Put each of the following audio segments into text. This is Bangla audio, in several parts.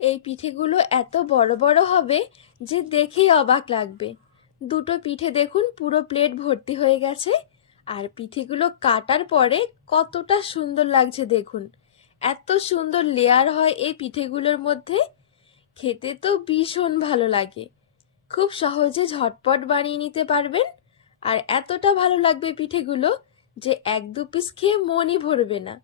এই পিঠেগুলো এত বড় বড় হবে যে দেখেই অবাক লাগবে। দুটো পিঠে দেখুন পুরো প্লেট ভর্তি হয়ে গেছে। আর পিঠেগুলো কাটার পরে কতটা সুন্দর লাগছে দেখুন। এত সুন্দর লেয়ার হয় এই পিঠেগুলোর মধ্যে, খেতে তো ভীষণ ভালো লাগে। খুব সহজে ঝটপট বানিয়ে নিতে পারবেন। আর এতটা ভালো লাগবে পিঠেগুলো যে এক দু পিস খেয়ে মনই ভরবে না।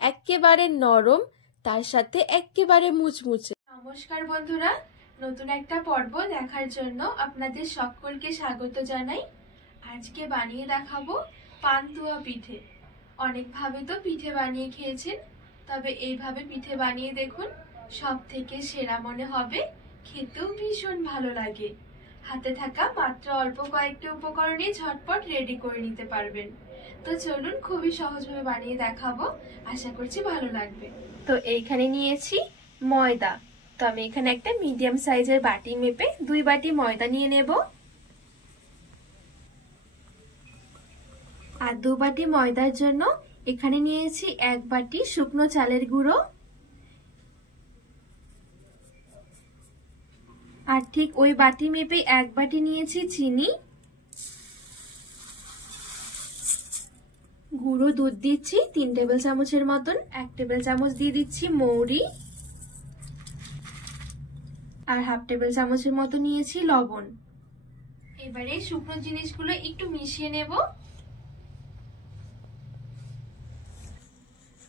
একেবারে নরম, তার সাথে একেবারে মুচমুচে। নমস্কার বন্ধুরা, নতুন একটা পর্ব দেখার জন্য আপনাদের সকলকে স্বাগত জানাই। আজকে বানিয়ে দেখাবো পান্তুয়া পিঠে। অনেকভাবে তো পিঠে বানিয়ে খেয়েছেন, তবে এইভাবে পিঠে বানিয়ে দেখুন, সব থেকে সেরা মনে হবে, খেতেও ভীষণ ভালো লাগে। হাতে থাকা মাত্র অল্প কয়েকটি উপকরণে ঝটপট রেডি করে নিতে পারবেন। তো চলুন, খুবই সহজভাবে বানিয়ে দেখাবো, আশা করছি ভালো লাগবে। তো এইখানে নিয়েছি ময়দা। তো আমি এখানে একটা মিডিয়াম সাইজের বাটি মেপে 2 বাটি ময়দা নিয়ে নেব। আর 2 বাটি ময়দার জন্য এখানে নিয়েছি 1 বাটি শুকনো চালের গুঁড়ো। আর ঠিক ওই বাটি মেপে 1 বাটি নিয়েছি চিনি। গুঁড়ো দুধ দিচ্ছি 3 টেবিল চামচের মতন। 1 টেবিল চামচ দিয়ে দিচ্ছি মৌরি। আর হাফ টেবিল চামচের মতো নিয়েছি লবণ। এবারে শুকনো জিনিসগুলো একটু মিশিয়ে নেব।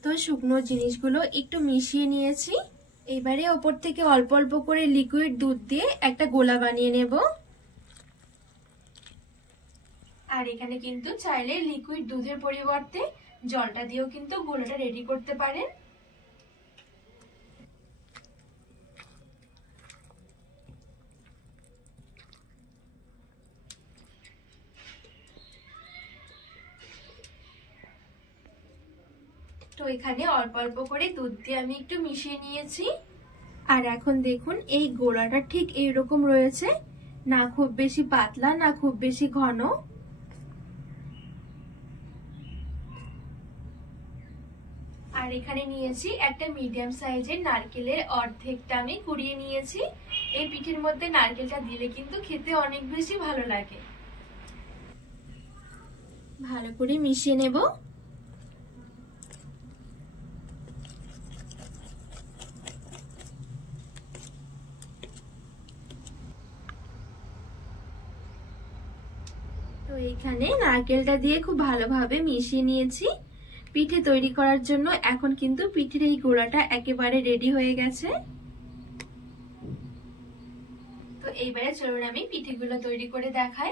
তো শুকনো জিনিসগুলো একটু মিশিয়ে নিয়েছি। এবারে ওপর থেকে অল্প অল্প করে লিকুইড দুধ দিয়ে একটা গোলা বানিয়ে নেব। আর এখানে কিন্তু চাইলে লিকুইড দুধের পরিবর্তে জলটা দিয়েও কিন্তু গোলাটা রেডি করতে পারেন। তো এখানে অল্প অল্প করে দুধ দিয়ে আমি একটু মিশিয়ে নিয়েছি। আর এখন দেখুন এই গোলাটা ঠিক এইরকম রয়েছে, না খুব বেশি পাতলা না খুব বেশি ঘন। আর এখানে নিয়েছি একটা মিডিয়াম সাইজের নারকেলের অর্ধেকটা আমি কুড়িয়ে নিয়েছি। এই পিঠের মধ্যে নারকেলটা দিলে কিন্তু খেতে অনেক বেশি ভালো লাগে। ভালো করে মিশিয়ে নেব। তো এখানে নারকেলটা দিয়ে খুব ভালোভাবে মিশিয়ে নিয়েছি। পিঠে তৈরি করার জন্য এখন কিন্তু পিঠের এই গোলাটা একেবারে রেডি হয়ে গেছে। তো এইবারে চলুন আমি পিঠেগুলো তৈরি করে দেখাই।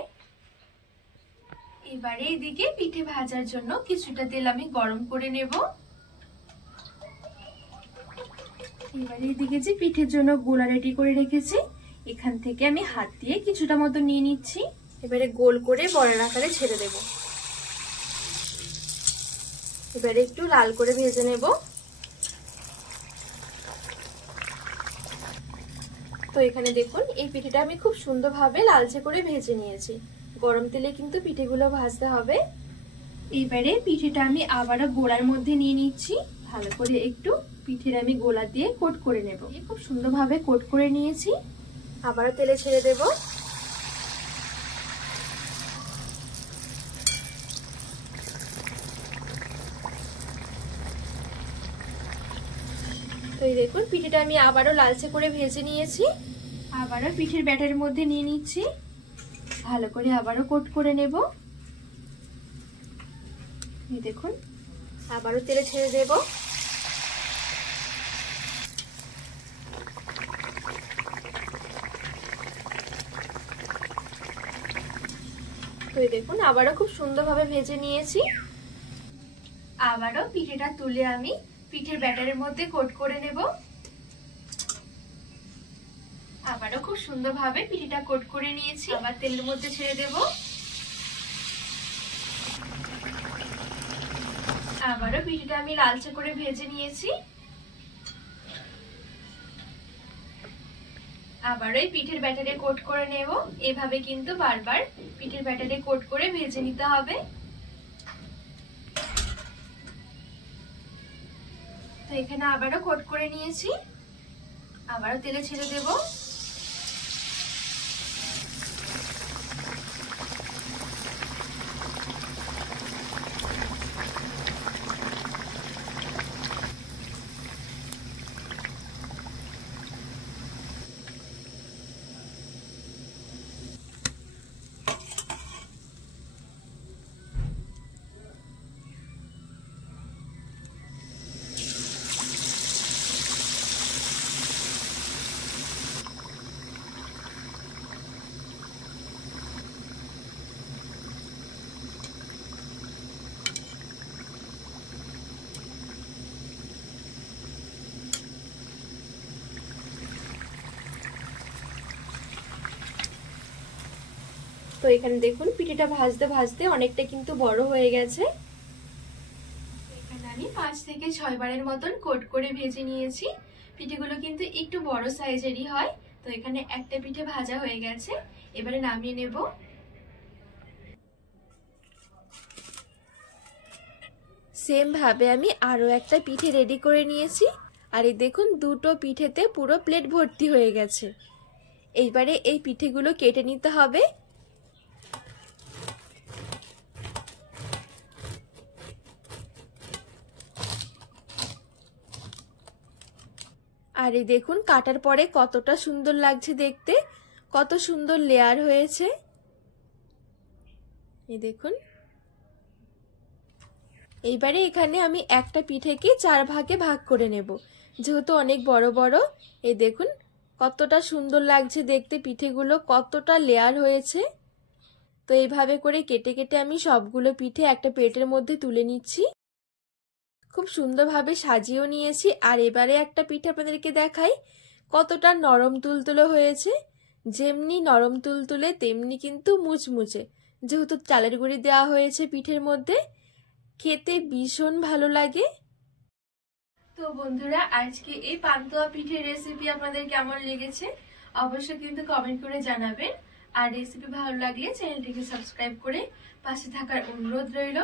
এবারে এদিকে পিঠে ভাজার জন্য কিছুটা তেল আমি গরম করে নেব। এবারে এদিকে যে পিঠের জন্য গোলা রেডি করে রেখেছি, এখান থেকে আমি হাত দিয়ে কিছুটা মতো নিয়ে নিচ্ছি। এবারে গোল করে বড়ার আকারে ছেড়ে দেব। এবারে একটু লাল করে ভেজে নেব। তো এখানে দেখুন এই পিঠেটা আমি খুব সুন্দরভাবে লালচে করে ভেজে নিয়েছি। গরম তেলে কিন্তু পিঠেগুলো ভাজতে হবে। এবারে পিঠেটা আমি আবারও গোলার মধ্যে নিয়ে নিচ্ছি। ভালো করে একটু পিঠের আমি গোলা দিয়ে কোট করে নেব। খুব সুন্দরভাবে কোট করে নিয়েছি। আবারও তেলে ছেড়ে দেব। তো এই দেখুন পিঠেটা আমি আবারও লালচে করে ভেজে নিয়েছি। আবারও পিঠের ব্যাটারের মধ্যে নিয়ে নিচ্ছি। ভালো করে আবারও কোট করে নেব। এই দেখুন আবারও তেলে ছেড়ে দেব। তো এই দেখুন আবারও খুব সুন্দরভাবে ভেজে নিয়েছি। আবারও পিঠেটা তুলে আমি পিঠের ব্যাটারের মধ্যে কোট করে নেব। আবারও খুব সুন্দরভাবে পিঠেটা কোট করে নিয়েছি। আবার তেলের মধ্যে ছেড়ে দেব। আবারও পিঠেটা আমি লালচে করে ভেজে নিয়েছি। আবারও এই পিঠের ব্যাটারে কোট করে নেব। এভাবে কিন্তু বারবার পিঠের ব্যাটারে কোট করে ভেজে নিতে হবে। তো এখানে আবারও কোট করে নিয়েছি। আবারও তেলে ছেড়ে দেব। তো এখানে দেখুন পিঠেটা ভাজতে ভাজতে অনেকটা কিন্তু বড় হয়ে গেছে। এখানে আমি 5 থেকে 6 বারের মতন কোট করে ভেজে নিয়েছি। পিঠেগুলো কিন্তু একটু বড় সাইজেরই হয়। তো এখানে একটা পিঠে ভাজা হয়ে গেছে, এবারে নামিয়ে নেব। সেম ভাবে আমি আরো একটা পিঠে রেডি করে নিয়েছি। আর এই দেখুন দুটো পিঠেতে পুরো প্লেট ভর্তি হয়ে গেছে। এইবারে এই পিঠেগুলো কেটে নিতে হবে। আর এই দেখুন কাটার পরে কতটা সুন্দর লাগছে দেখতে, কত সুন্দর লেয়ার হয়েছে। এই দেখুন এইবারে এখানে আমি একটা পিঠেকে 4 ভাগে ভাগ করে নেব, যেহেতু অনেক বড় বড়। এই দেখুন কতটা সুন্দর লাগছে দেখতে, পিঠেগুলো কতটা লেয়ার হয়েছে। তো এইভাবে করে কেটে কেটে আমি সবগুলো পিঠে একটা প্লেটের মধ্যে তুলে নিচ্ছি। খুব সুন্দরভাবে সাজিয়েও নিয়েছি। আর এবারে একটা পিঠে আপনাদেরকে দেখাই কতটা নরম তুলতুলে হয়েছে। যেমনি নরম তুলতুলে তেমনি কিন্তু মুচমুচে, যেহেতু চালের গুঁড়ি দেওয়া হয়েছে পিঠের মধ্যে, খেতে ভীষণ ভালো লাগে। তো বন্ধুরা আজকে এই পান্তুয়া পিঠের রেসিপি আপনাদের কেমন লেগেছে অবশ্যই কিন্তু কমেন্ট করে জানাবেন। আর রেসিপি ভালো লাগলে চ্যানেলটিকে সাবস্ক্রাইব করে পাশে থাকার অনুরোধ রইল।